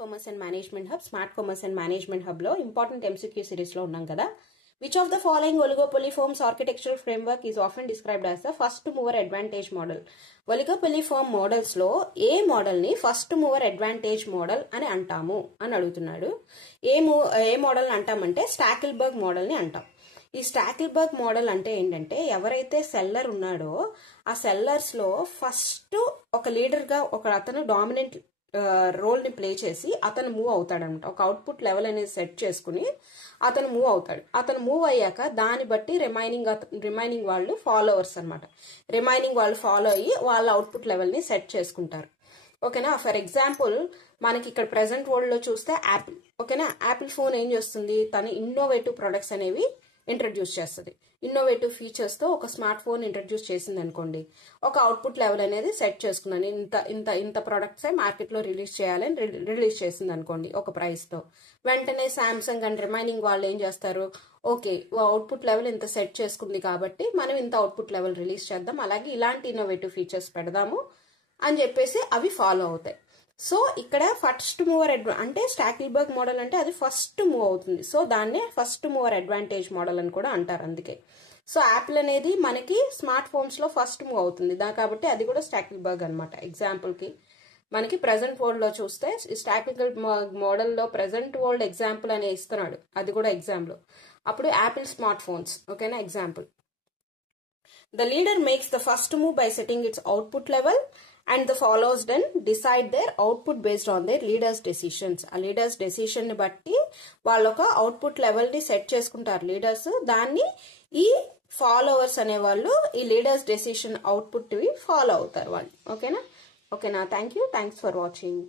Commerce and Management Hub, Smart Commerce and Management Hub లో important MCQ series లో ఉన్నాం కదా. Which of the following oligopoly firms architectural framework is often described as the first mover advantage model? Oligopoly firm models లో ఏ model ని first mover advantage model అని అంటాము అని అడుగుతున్నాడు. ఏ మోడల్ అంటామంటే స్టాకిల్బర్గ్ మోడల్ ని అంటాం. ఈ స్టాకిల్బర్గ్ మోడల్ అంటే ఏంటంటే ఎవరైతే సెల్లర్ ఉన్నాడో ఆ సెల్లర్స్ లో ఫస్ట్ ఒక లీడర్ గా ఒక అతను డామినెంట్ రోల్ ని ప్లే చేసి అతను మూవ్ అవుతాడనమాట. ఒక అవుట్పుట్ లెవెల్ అనేది సెట్ చేసుకుని అతను మూవ్ అవుతాడు. అతను మూవ్ అయ్యాక దాన్ని బట్టి రిమైనింగ్ వాళ్ళు ఫాలోవర్స్ అనమాట. రిమైనింగ్ వాళ్ళు ఫాలో అయ్యి వాళ్ళ అవుట్పుట్ లెవెల్ ని సెట్ చేసుకుంటారు. ఓకేనా. ఫర్ ఎగ్జాంపుల్ మనకి ఇక్కడ ప్రెసెంట్ వరల్డ్ లో చూస్తే యాపిల్. ఓకేనా. యాపిల్ ఫోన్ ఏం చేస్తుంది, తన ఇన్నోవేటివ్ ప్రొడక్ట్స్ అనేవి ఇంట్రడ్యూస్ చేస్తుంది. ఇన్నోవేటివ్ ఫీచర్స్ తో ఒక స్మార్ట్ ఫోన్ ఇంట్రడ్యూస్ చేసింది అనుకోండి, ఒక అవుట్పుట్ లెవెల్ అనేది సెట్ చేసుకున్నాను. ఇంత ప్రొడక్ట్స్ మార్కెట్ లో రిలీజ్ చేయాలని రిలీజ్ చేసింది అనుకోండి ఒక ప్రైస్ తో. వెంటనే సామ్సంగ్ అండ్ రిమైనింగ్ వాళ్ళు ఏం చేస్తారు, ఓకే అవుట్పుట్ లెవెల్ ఇంత సెట్ చేసుకుంది కాబట్టి మనం ఇంత అవుట్పుట్ లెవెల్ రిలీజ్ చేద్దాం, అలాగే ఇలాంటి ఇన్నోవేటివ్ ఫీచర్స్ పెడదాము అని చెప్పేసి అవి ఫాలో అవుతాయి. సో ఇక్కడ ఫస్ట్ మూవర్ అంటే స్టాకిల్బర్గ్ మోడల్ అంటే అది ఫస్ట్ మూవ్ అవుతుంది. సో దాన్నే ఫస్ట్ మూవర్ అడ్వాంటేజ్ మోడల్ అని కూడా అంటారు. అందుకే సో యాపిల్ అనేది మనకి స్మార్ట్ ఫోన్స్ లో ఫస్ట్ మూవ్ అవుతుంది కాబట్టి అది కూడా స్టాకిల్బర్గ్ అనమాట. ఎగ్జాంపుల్ కి మనకి ప్రెసెంట్ వరల్డ్ లో చూస్తే స్టాకిల్బర్గ్ మోడల్ లో ప్రెసెంట్ వరల్డ్ ఎగ్జాంపుల్ అనే ఇస్తున్నాడు, అది కూడా ఎగ్జామ్ లో. అప్పుడు యాపిల్ స్మార్ట్ ఫోన్స్. ఓకేనా. Example, the leader makes the first move by setting its output level and the followers then decide their output based on their leaders decisions. ఆ leaders decision ని బట్టి వాళ్ళు ఒక అవుట్పుట్ లెవెల్ ని set చేసుకుంటారు leaders. దాన్ని ఈ ఫాలోవర్స్ అనే వాళ్ళు ఈ లీడర్స్ డెసిషన్ అవుట్పుట్ వి ఫాలో అవుతారు వాళ్ళు. ఓకేనా. Thank you. Thanks for watching.